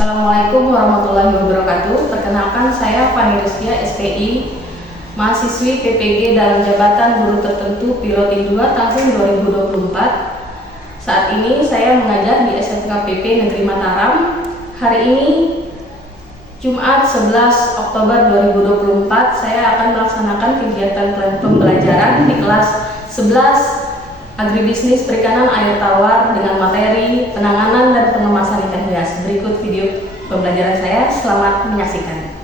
Assalamualaikum warahmatullahi wabarakatuh. Perkenalkan, saya Fani Rizkia, SPI, mahasiswi PPG dalam jabatan guru tertentu Piloting 2 tahun 2024. Saat ini saya mengajar di SMK PP Negeri Mataram. Hari ini Jumat 11 Oktober 2024 saya akan melaksanakan kegiatan pembelajaran di kelas 11 Agribisnis Perikanan Air Tawar dengan materi penanganan dan pengemasan ikan hias. Berikut video pembelajaran saya. Selamat menyaksikan.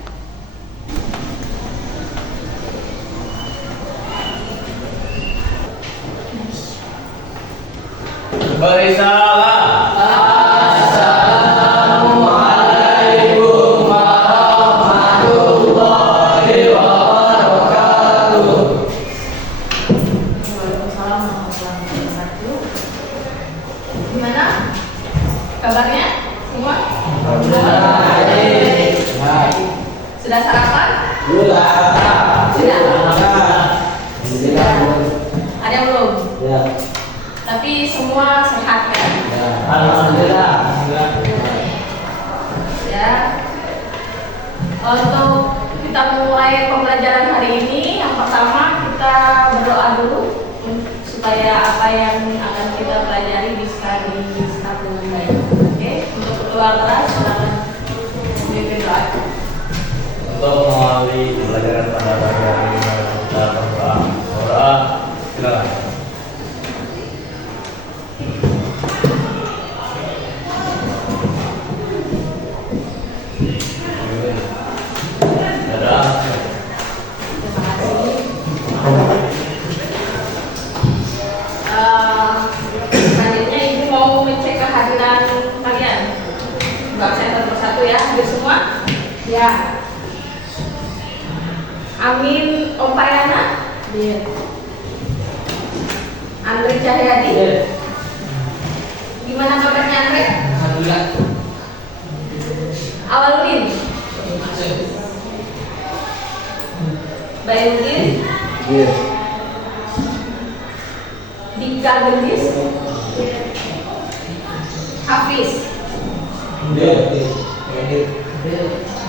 Bersalam. Gimana kabarnya semua? Sudah sarapan? Sudah. Ada yang belum? Ya. Tapi semua sehat kan? Alhamdulillah. Ya. Untuk kita mulai pembelajaran hari ini, yang pertama kita berdoa dulu supaya apa yang akan kita pelajari bisa diserap dengan baik. Oke, untuk berdoa keras, silakan memimpin doa. Untuk mengawali pembelajaran pada pagi hari ini kita berdoa. Silakan. Selanjutnya Ibu mau mengecek kehadiran kalian. Buka saya satu persatu ya, hadir semua? Ya. Amin Ompayana? Iya. Andre Cahyadi? Iya. Gimana kabarnya Andre? Alhamdulillah. Awaludin? Bayudin? Iya. Dika Gendis? Hafiz? Iya.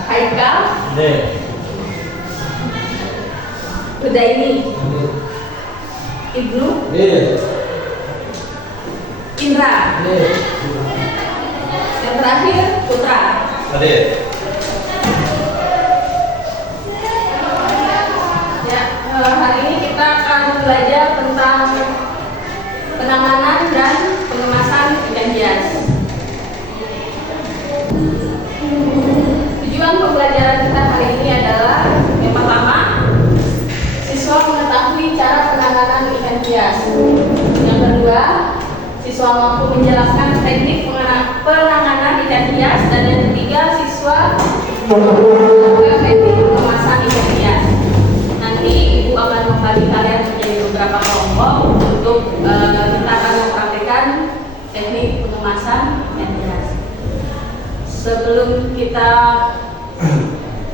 Haikal? D. Hudaini? Ibnu? Iya. Indra? Iya. Yang terakhir Putra. Hadir. Ya, hari ini kita akan belajar tentang penanganan dan pengemasan ikan hias. Tujuan pembelajaran kita hari ini adalah yang pertama, siswa mengetahui cara penanganan ikan hias. Yang kedua, siswa mampu menjelaskan teknik penanganan ikan hias. Dan yang ketiga, siswa mengetahui teknik pengemasan ikan hias. Nanti Ibu akan membagi kalian menjadi beberapa kelompok untuk kita akan mempraktikkan teknik pengemasan ikan hias. Sebelum kita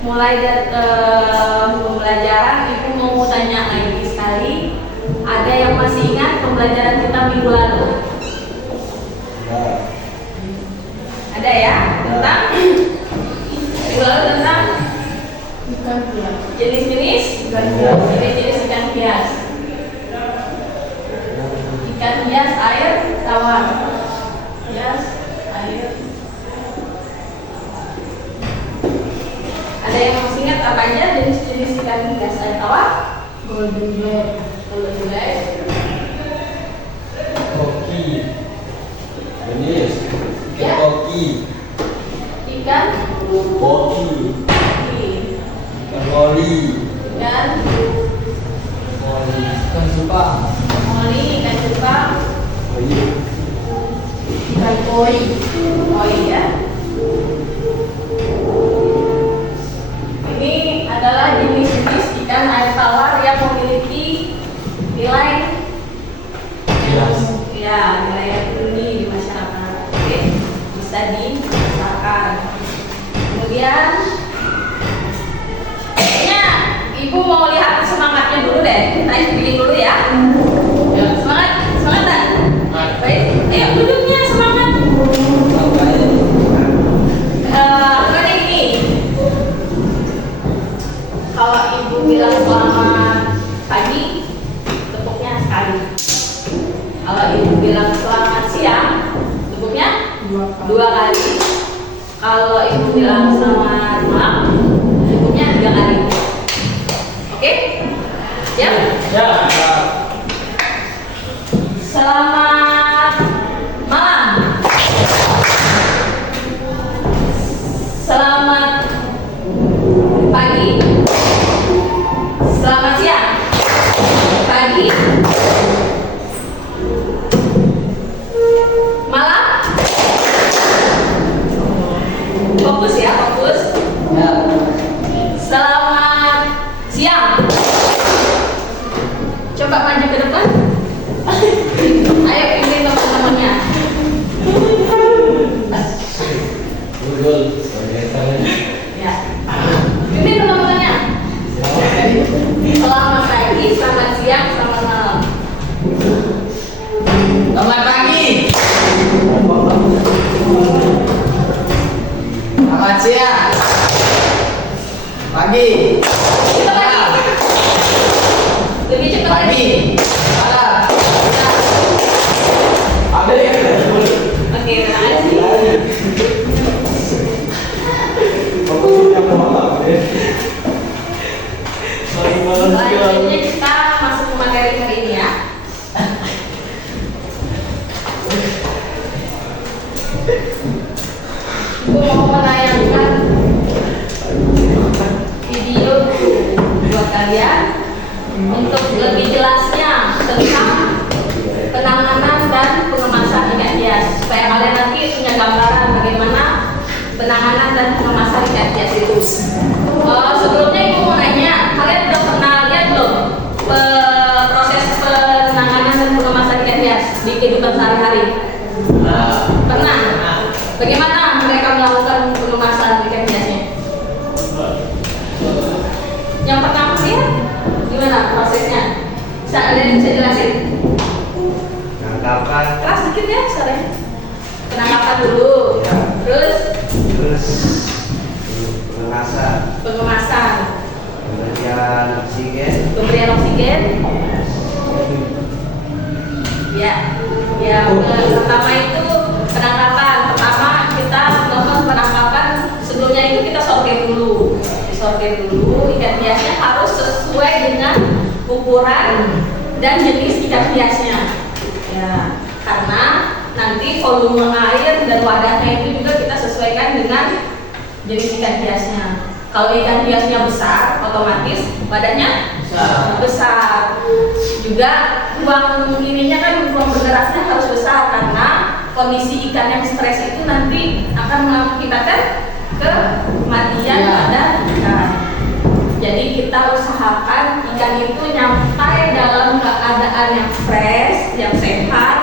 mulai dari pembelajaran, Ibu mau tanya lagi sekali. Ada yang masih ingat pembelajaran kita minggu lalu? Ada ya? Tentang minggu lalu tentang jenis-jenis ikan hias. Ikan hias air tawar. Hias air. Ada yang masih ingat apa aja jenis-jenis ikan hias air tawar? Golden black, Koki. Jenis. Ya. Koki. Ikan Koki. Ikan loli. ikan Loli. Ikan supa. moli, ikan cupang, Koi. ikan koi, ya. Ini adalah jenis-jenis ikan air tawar yang memiliki nilai nilai yang tinggi di masyarakat. Oke, bisa dipasarkan. Kemudian, Ibu mau lihat semangatnya dulu deh. Kita bikin dulu ya. Semangat, semangat. Baik, ayo duduknya semangat. 2 kali. Kalau ibu bilang selamat malam, ibuknya 3 kali. Oke? Ya? Ya. Selamat malam. Selamat pagi. Selamat siang. Pagi. Malam. Fokus ya, fokus. Ya. Selamat siang. Coba maju ke depan. Ayo pilih teman-temannya. Google. Ya. Pilih teman-temannya. Selamat pagi, selamat siang, selamat malam. Selamat pagi. Selamat siang. Pagi. Kita pagi. Lebih cepat Pagi. Malam. Ada ya? Oke, terima kasih. Selanjutnya kita masuk ke materi hari ini ya. Ibu mau menayangkan video buat kalian untuk lebih jelasnya tentang penanganan dan pengemasan ikan hias, supaya kalian nanti punya gambaran bagaimana penanganan dan pengemasan ikan hias itu. Sebelumnya ibu mau nanya, kalian udah pernah lihat belum proses penanganan dan pengemasan ikan hias di kehidupan sehari-hari? Pernah? Bagaimana mereka melakukan pengemasan ikan hiasnya? Yang pertama lihat gimana prosesnya? Bisa jelasin? Penangkapan. Keras dikit ya suaranya. Penangkapan dulu. Ya. Terus Terus pengemasan. pengemasan, Pemberian oksigen. pemberian oksigen. Ya, pertama itu penangkapan. Pertama kita melakukan penangkapan. Sebelumnya itu kita sortir dulu. Disortir dulu ikan hiasnya harus sesuai dengan ukuran dan jenis ikan hiasnya. Ya, karena nanti volume air dan wadahnya itu juga kita sesuaikan dengan jenis ikan hiasnya. Kalau ikan hiasnya besar, otomatis wadahnya besar. Juga ruang ininya kan ruang berderasnya harus besar, karena kondisi ikan yang stres itu nanti akan mengakibatkan kematian pada ikan. Jadi kita usahakan ikan itu nyampai dalam keadaan yang fresh, yang sehat,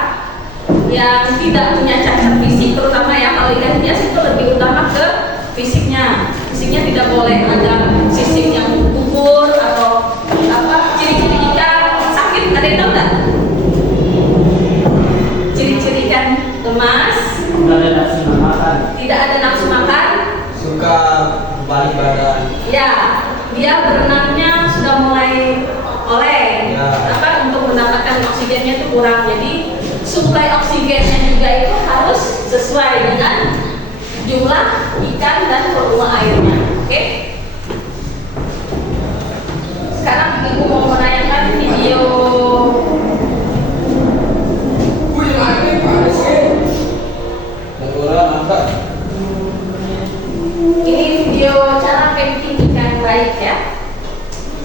yang tidak punya cacat fisik, terutama ya kalau ikan hias itu lebih utama ke fisiknya. Fisiknya tidak boleh ada sisik yang gugur atau apa. Ciri-ciri ikan sakit ada yang tahu nggak? Ciri-ciri ikan lemas, tidak ada nafsu makan, Suka balik badan. ya dia berenangnya sudah mulai oleng. Ya. Apa untuk mendapatkan oksigennya itu kurang, jadi suplai oksigennya juga itu harus sesuai dengan jumlah ikan dan volume airnya. Oke? Sekarang ibu mau menayangkan video. Ini video cara packing ikan baik ya.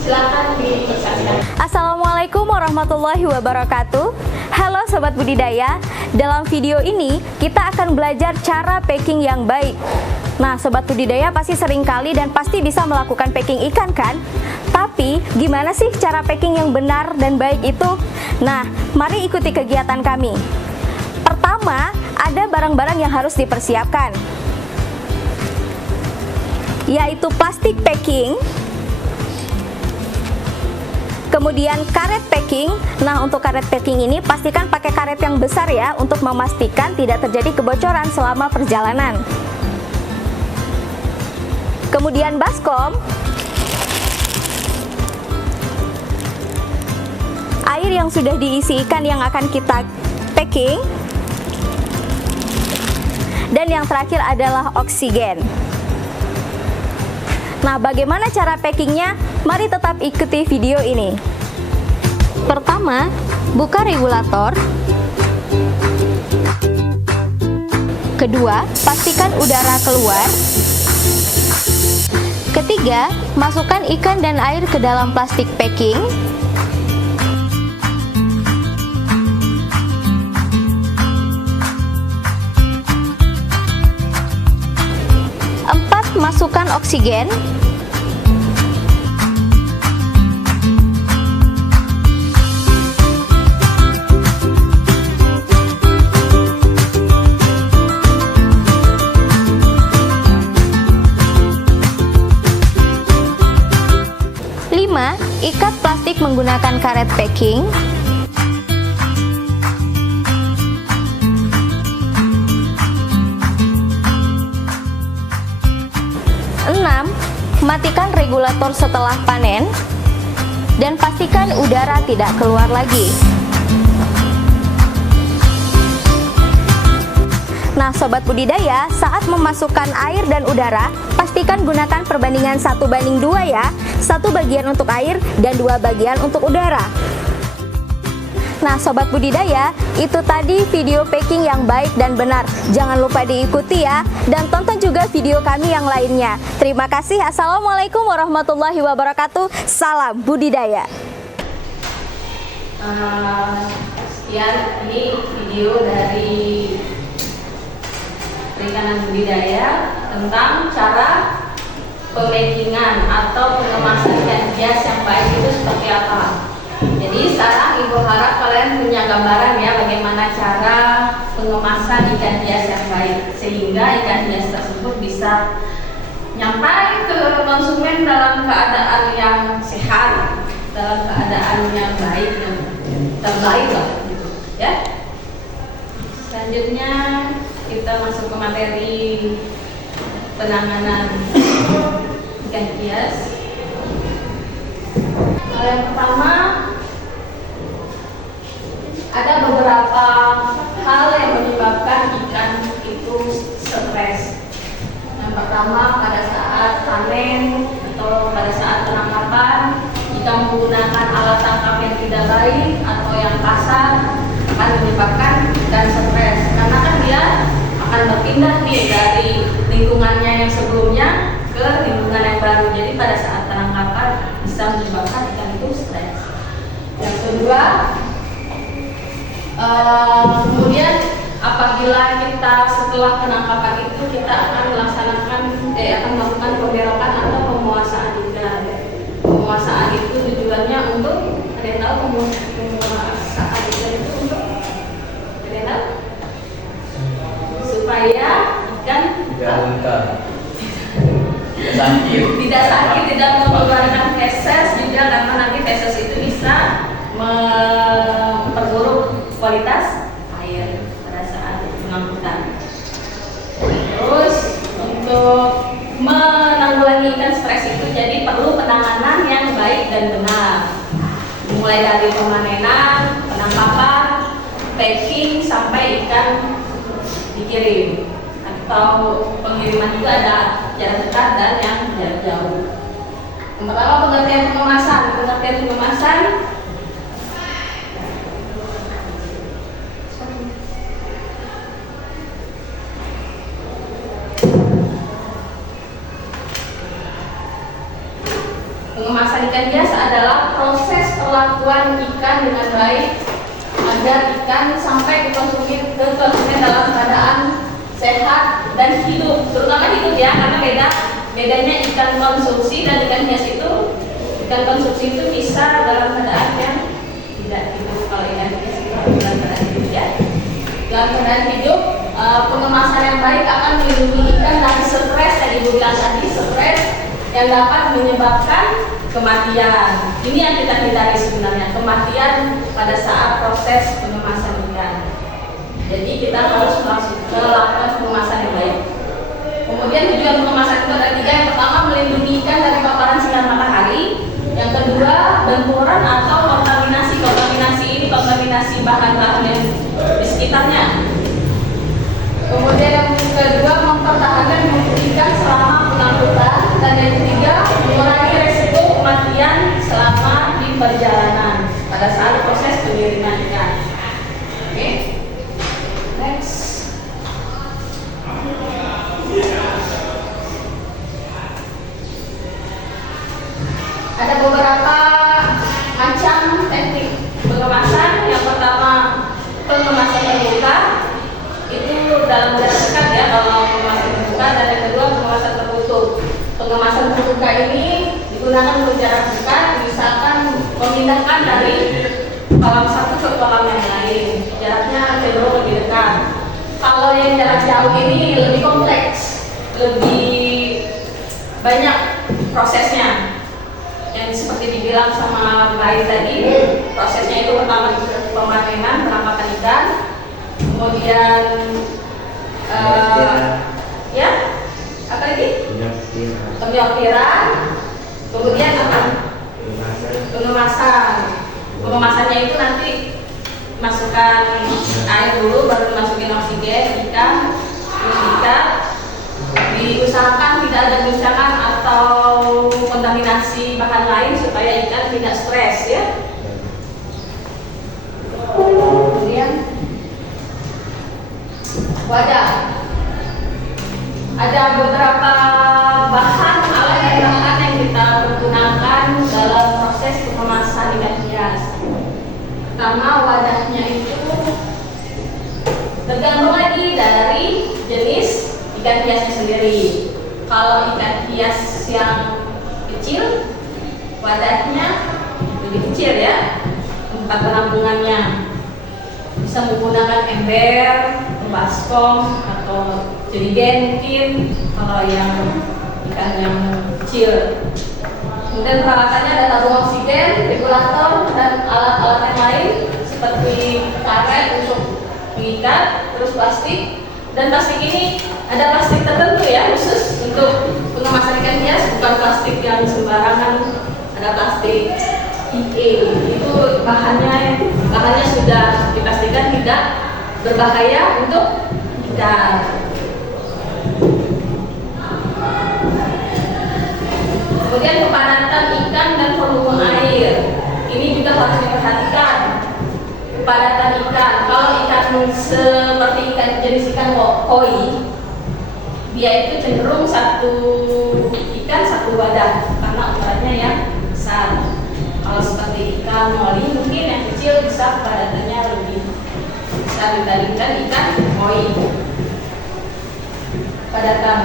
Silakan disaksikan. Assalamualaikum warahmatullahi wabarakatuh. Halo Sobat Budidaya, dalam video ini kita akan belajar cara packing yang baik. Nah Sobat Budidaya pasti sering kali dan pasti bisa melakukan packing ikan kan? Tapi gimana sih cara packing yang benar dan baik itu? Nah mari ikuti kegiatan kami. Pertama, ada barang-barang yang harus dipersiapkan, yaitu plastik packing, kemudian karet packing. Nah untuk karet packing ini pastikan pakai karet yang besar ya, untuk memastikan tidak terjadi kebocoran selama perjalanan. Kemudian baskom, air yang sudah diisi ikan yang akan kita packing. dan yang terakhir adalah oksigen. Nah, bagaimana cara packingnya? Mari tetap ikuti video ini. Pertama, buka regulator. Kedua, pastikan udara keluar. Ketiga, masukkan ikan dan air ke dalam plastik packing. Empat, masukkan oksigen. Ikat plastik menggunakan karet packing. 6. Matikan regulator setelah panen dan pastikan udara tidak keluar lagi. Nah, sobat budidaya, saat memasukkan air dan udara, pastikan gunakan perbandingan 1:2 ya. 1 bagian untuk air dan 2 bagian untuk udara. Nah, sobat budidaya, itu tadi video packing yang baik dan benar. Jangan lupa diikuti ya, dan tonton juga video kami yang lainnya. Terima kasih. Assalamualaikum warahmatullahi wabarakatuh. Salam budidaya. Sekian, ini video dari Perikanan Budidaya tentang cara pemackingan atau pengemasan ikan hias yang baik itu seperti apa. Jadi sekarang Ibu harap kalian punya gambaran ya bagaimana cara pengemasan ikan hias yang baik, sehingga ikan hias tersebut bisa nyampai ke konsumen dalam keadaan yang sehat, dalam keadaan yang baik dan terbaik lah gitu ya. Selanjutnya kita masuk ke materi penanganan ikan hias. Yang pertama, ada beberapa hal yang menyebabkan ikan itu stres. Yang pertama, pada saat panen atau pada saat penangkapan, jika menggunakan alat tangkap yang tidak baik atau yang kasar akan menyebabkan ikan stres, karena kan dia akan berpindah nih dari lingkungannya yang sebelumnya ke lingkungan yang baru. Jadi pada saat penangkapan bisa menyebabkan ikan itu stres. Yang kedua, kemudian apabila kita setelah penangkapan itu kita akan melakukan pembelokan atau pemuasaan ikan. Pemuasaan itu tujuannya untuk pemuasaan ikan itu untuk supaya ikan tidak sakit, tidak mengeluarkan feses juga, karena nanti feses itu bisa memperburuk kualitas air pada saat pengangkutan. Terus untuk menanggulangi ikan stres itu jadi perlu penanganan yang baik dan benar, mulai dari pemanenan, penangkapan, packing sampai ikan dikirim, atau pengiriman juga ada jarak dekat dan yang jarak jauh. Yang pertama, pengertian pengemasan. Pengertian pengemasan ikan hias adalah proses perlakuan ikan dengan baik agar ikan sampai ke konsumen dalam keadaan sehat dan hidup, terutama hidup ya, karena bedanya ikan konsumsi dan ikan hias itu. Ikan konsumsi itu bisa dalam keadaan yang tidak hidup, kalau ikan hias itu dalam keadaan hidup ya. Dalam keadaan hidup, pengemasan yang baik akan melindungi ikan dari stres yang Ibu bilang tadi, stres yang dapat menyebabkan kematian. Ini yang kita hindari sebenarnya, kematian pada saat proses pengemasan ikan. Jadi kita harus melakukan pengemasan yang baik. Kemudian tujuan pengemasan itu ada 3. Yang pertama, melindungi ikan dari paparan sinar matahari. Yang kedua, benturan atau kontaminasi. Kontaminasi ini kontaminasi bahan-bahan yang di sekitarnya. Kemudian yang beberapa macam teknik pengemasan. Yang pertama, pengemasan terbuka, itu dalam jarak dekat ya kalau pengemasan terbuka, dan yang kedua pengemasan tertutup. Pengemasan terbuka ini digunakan untuk jarak dekat, misalkan memindahkan dari kolam satu ke kolam yang lain, jaraknya cenderung lebih dekat. Kalau yang jarak jauh ini lebih kompleks, lebih banyak prosesnya. Yang seperti dibilang sama Bayi tadi, prosesnya itu pertama pemanenan, penangkapan ikan, kemudian ya apa lagi? Penyortiran, kemudian apa? Pengemasan. Pengemasannya itu nanti masukkan air dulu, baru masukin oksigen, ikan, terus ikan. Diusahakan tidak ada guncangan atau kontaminasi bahan lain supaya ikan tidak stres ya. Kemudian wadah. Ada beberapa bahan alat dan bahan yang kita gunakan dalam proses pengemasan ikan hias. Pertama, wadahnya itu tergantung lagi dari jenis ikan hiasnya sendiri. Kalau ikan hias yang kecil, wadahnya lebih kecil ya, tempat penampungannya. Bisa menggunakan ember, baskom, atau jerigen mungkin kalau yang ikan yang kecil. Kemudian peralatannya ada tabung oksigen, regulator, dan alat-alat yang lain seperti karet untuk mengikat, terus plastik. Dan plastik ini ada plastik tertentu ya, khusus untuk pengemasan ikan hias, bukan plastik yang sembarangan. Ada plastik PE, itu bahannya sudah dipastikan tidak berbahaya untuk ikan. Kemudian kepadatan ikan dan volume air, ini juga harus diperhatikan. Kepadatan ikan, kalau ikan seperti ikan jenis ikan koi, dia itu cenderung satu ikan satu wadah karena ukurannya yang besar. Kalau seperti ikan moli mungkin yang kecil bisa kepadatannya lebih besar dibandingkan ikan koi. Padatan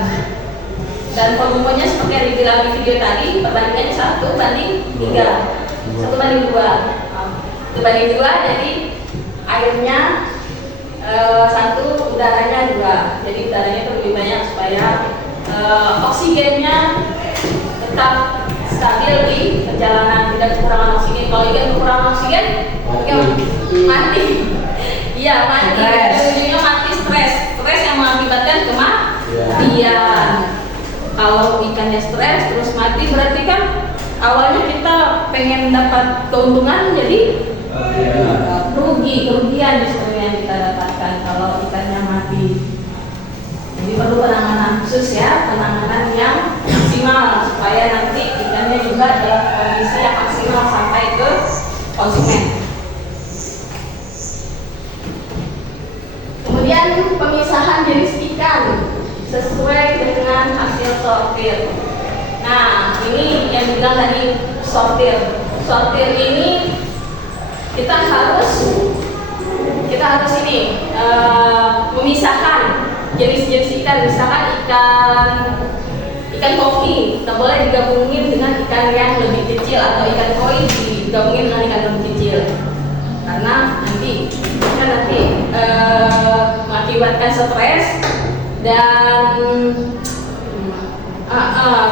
dan volumenya seperti yang dibilang di video tadi, perbandingannya 1:3, 1:2, 1:2, jadi airnya 1, udaranya 2, jadi udaranya itu lebih banyak supaya oksigennya tetap stabil di perjalanan, tidak kekurangan oksigen. Kalau ikan kekurangan oksigen, mati. Iya, mati. Ujungnya mati, stres yang mengakibatkan kematian. Kalau ikannya stres terus mati, berarti kan awalnya kita pengen dapat keuntungan, jadi kerugian justru yang kita dapatkan kalau ikannya mati. Jadi perlu penanganan khusus ya, penanganan yang maksimal supaya nanti ikannya juga dalam kondisi yang maksimal sampai ke konsumen. Kemudian pemisahan jenis ikan sesuai dengan hasil sortir. Nah, ini yang dibilang tadi sortir. Sortir ini kita harus ini memisahkan jenis-jenis ikan. Misalkan ikan koki kita boleh digabungin dengan ikan yang lebih kecil, atau ikan koi digabungin dengan ikan lebih kecil, karena nanti mengakibatkan stres dan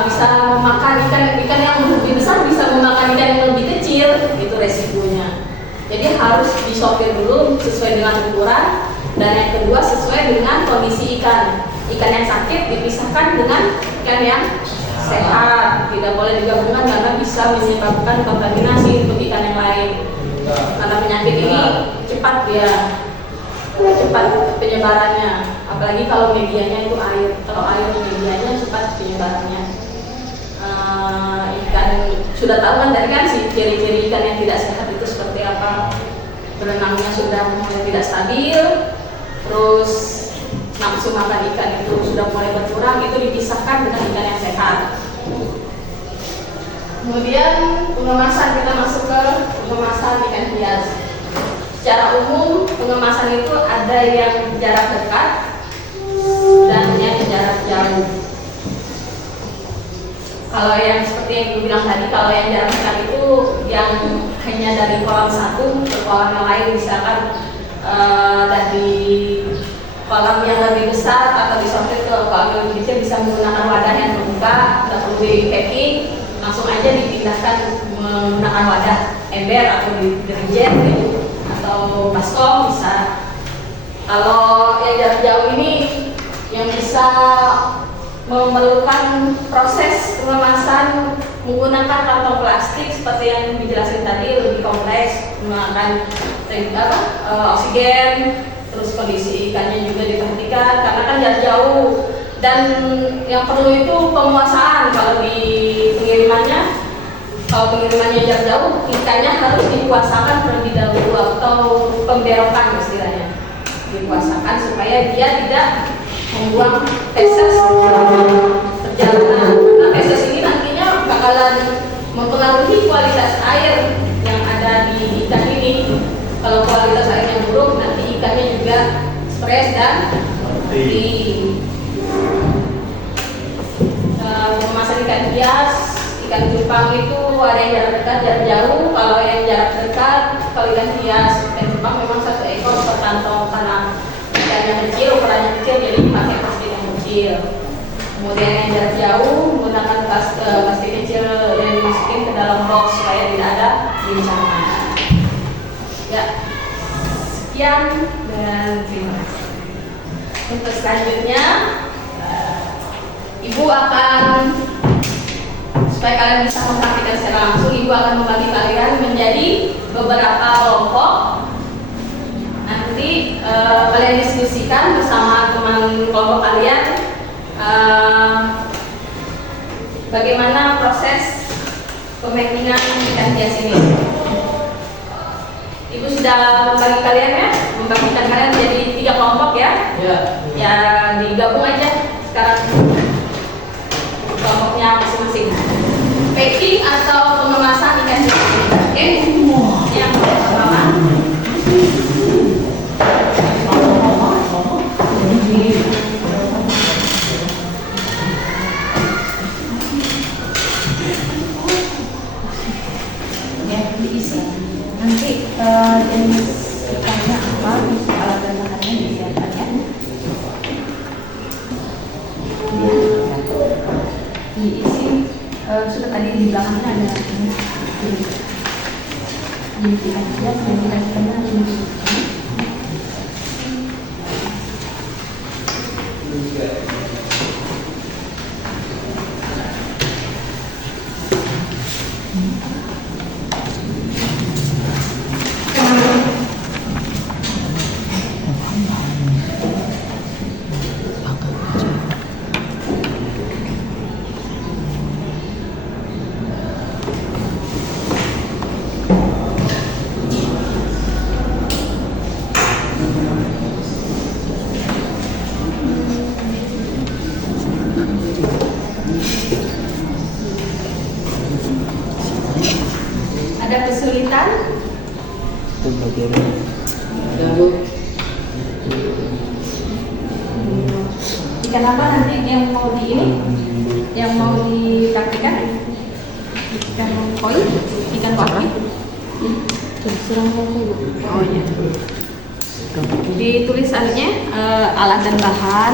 bisa memakan ikan yang lebih besar, bisa memakan ikan yang lebih kecil, itu resikonya. Jadi harus disortir dulu sesuai dengan ukuran, dan yang kedua sesuai dengan kondisi ikan. Ikan yang sakit dipisahkan dengan ikan yang sehat, tidak boleh digabungkan karena bisa menyebabkan kontaminasi untuk ikan yang lain. Karena penyakit ini cepat penyebarannya, apalagi kalau medianya itu air. Kalau air medianya cepat penyebarannya. Ikan sudah tahu kan tadi kan ciri-ciri ikan yang tidak sehat itu seperti apa. Berenangnya sudah mulai tidak stabil, terus nafsu makan ikan itu sudah mulai berkurang, itu dipisahkan dengan ikan yang sehat. Kemudian pengemasan, kita masuk ke pengemasan ikan hias. Secara umum pengemasan itu ada yang jarak dekat dan yang jarak jauh. Kalau yang seperti yang gue bilang tadi, kalau yang jarak dekat itu yang hanya dari kolam satu ke kolam yang lain, misalkan dari kolam yang lebih besar atau disortir ke kolam yang lebih kecil, bisa menggunakan wadah yang terbuka, tidak perlu di packing, langsung aja dipindahkan menggunakan wadah ember atau deterjen atau baskom bisa. Kalau yang jarak jauh ini yang bisa memerlukan proses pengemasan menggunakan kantong plastik seperti yang dijelaskan tadi, lebih kompleks, menggunakan oksigen, terus kondisi ikannya juga diperhatikan karena kan jarak jauh, dan yang perlu itu penguasaan. Kalau di pengirimannya, jarak jauh, ikannya harus dikuasakan terlebih dahulu atau pemberokan istilahnya, dikuasakan supaya dia tidak membuang feses perjalanan. Nah, feses ini nantinya bakalan mempengaruhi kualitas air yang ada di ikan ini. Kalau kualitas airnya buruk, nanti ikannya juga stres dan mati. Pengemasan ikan hias, ikan cupang itu ada yang jarak dekat, jarak jauh. Kalau yang jarak dekat, kalau ikan hias, ikan cupang memang satu ekor per kantong karena ikannya kecil, ukurannya kecil, jadi pakai plastik yang kecil. Kemudian yang jarak jauh menggunakan plastik kecil yang dimasukin ke dalam box supaya tidak ada guncangan. Ya, sekian dan terima kasih. Untuk selanjutnya, Ibu akan, supaya kalian bisa mempraktikkan secara langsung, Ibu akan membagi kalian menjadi beberapa kelompok. Nanti kalian diskusikan bersama teman kelompok kalian bagaimana proses pemakingan ikan hias ini. Ibu sudah membagi kalian ya, membagikan kalian menjadi 3 kelompok ya. Ya, digabung aja sekarang kelompoknya masing-masing. Packing atau pengemasan ikan hias. Oke, yang pertama. Diisi nanti jenis ikannya apa, alat dan bahannya disiapkan ya. Diisi sudah tadi di belakangnya ada jenis ikan hias dan ikan-ikannya jenis Ada kesulitan? Ikan apa nanti yang mau di ini? Yang mau dipraktikan? Ikan koi? Ikan koi? Oh iya. Di tulisannya alat dan bahan.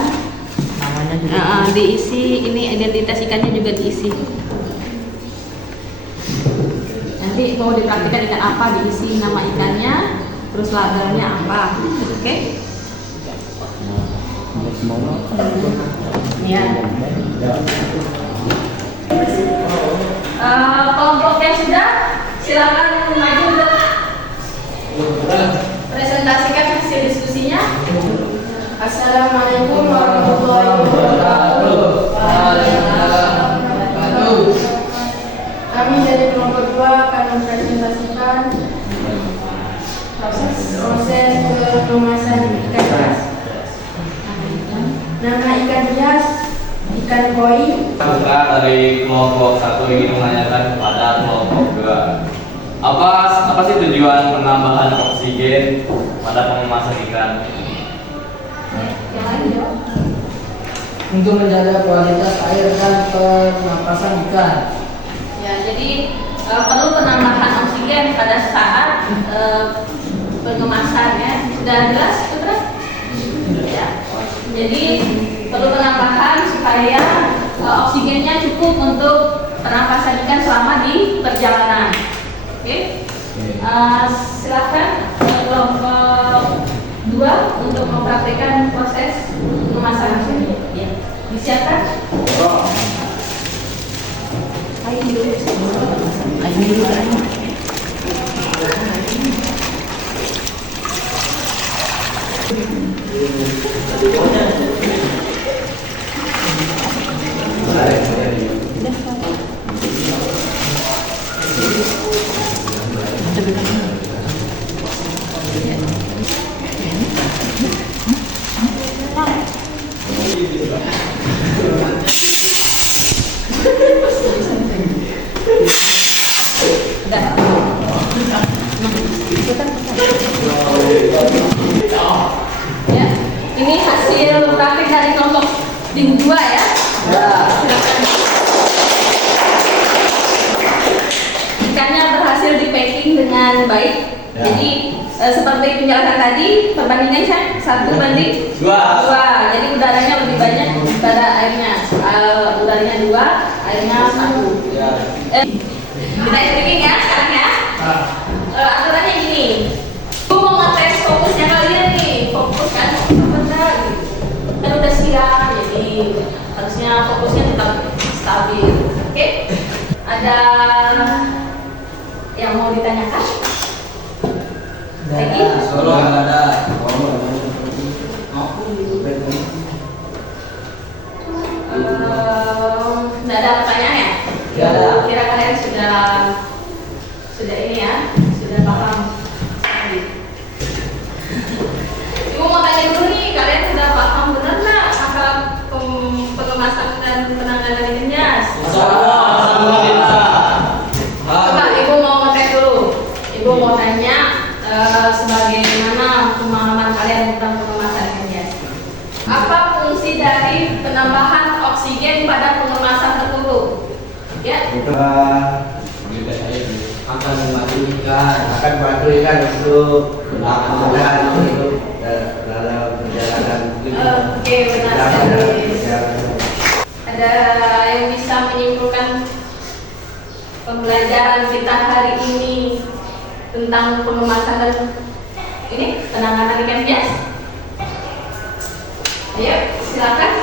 Namanya juga diisi, ini identitas ikannya juga diisi. Nanti mau dipraktikan ikan apa, diisi nama ikannya, terus labelnya apa, oke? Ya. Kelompok yang sudah, silakan maju untuk presentasikan hasil diskusinya. Assalamualaikum warahmatullahi wabarakatuh. Kami dari kelompok 2 akan mempresentasikan proses pengemasan ikan hias. Nama ikan hias Ikan koi. Bukan dari kelompok 1 ingin menanyakan kepada kelompok 2. Apa sih tujuan penambahan oksigen pada pengemasan ikan? Yang lain jawab. Untuk menjaga kualitas air dan pernapasan ikan. Ya, jadi perlu penambahan oksigen pada saat pengemasan ya. Sudah jelas, Putra? Ya. Jadi perlu penambahan supaya oksigennya cukup untuk pernapasan ikan selama di perjalanan. Oke? Silakan kelompok 2 untuk mempraktikkan proses pengemasan ini. Ya. Disiapkan? Ya, ini hasil praktik dari kelompok tim 2 ya. Silakan. Ikannya berhasil di packing dengan baik. Jadi seperti penjelasan tadi, perbandingannya 1:2. Jadi udaranya lebih banyak daripada airnya. Udaranya 2, airnya 1. Kita hitung ya sekarang ya. Aturannya gini. Gue mau ngetes fokusnya kalian nih. Fokus kan apa enggak gitu. Kan udah siang, jadi harusnya fokusnya tetap stabil. Oke? Ada yang mau ditanyakan? Lagi? Solo ada. Nggak ada pertanyaan ya? Ya. Kira kalian sudah ini ya, sudah paham. Ibu mau tanya dulu nih, kalian sudah paham benar nggak apa pengemasan dan penanganan ikannya? Coba ibu mau ngetes dulu. Ibu mau tanya sebagaimana pemahaman kalian tentang pengemasan ikannya. Apa fungsi dari penambahan oksigen pada pengemasan tertentu? Ya. Akan membantu ikan untuk pernapasan untuk dalam perjalanan. Oke, benar sekali. Ada yang bisa menyimpulkan pembelajaran kita hari ini tentang pengemasan dan ini penanganan ikan hias? Ayo, silakan.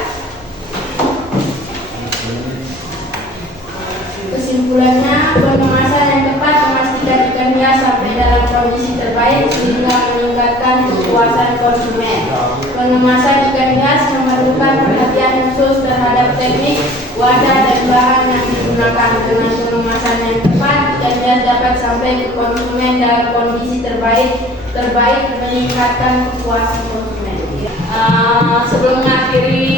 Kesimpulannya, pengemasan yang tepat memastikan ikan hias sampai dalam kondisi terbaik sehingga meningkatkan kepuasan konsumen. Pengemasan ikan hias memerlukan perhatian khusus terhadap teknik, wadah, dan bahan yang digunakan. Dengan pengemasan yang tepat, ikan hias dapat sampai ke konsumen dalam kondisi terbaik meningkatkan kepuasan konsumen. Sebelum mengakhiri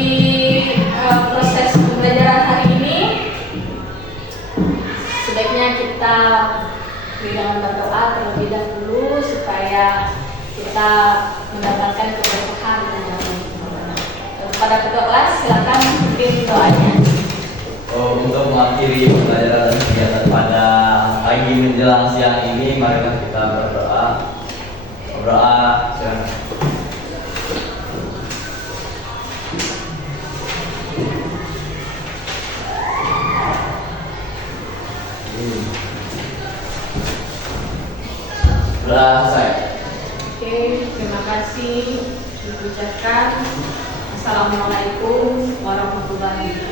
proses pembelajaran hari ini, sebaiknya kita dengan berdoa terlebih dahulu supaya kita mendapatkan keberkahan dengan Allah. Kepada ketua kelas, silakan pimpin doanya. Untuk mengakhiri pembelajaran kegiatan pada pagi menjelang siang ini, mari kita berdoa. Silakan. Sudah selesai. Oke, terima kasih. Diucapkan. Assalamualaikum warahmatullahi wabarakatuh.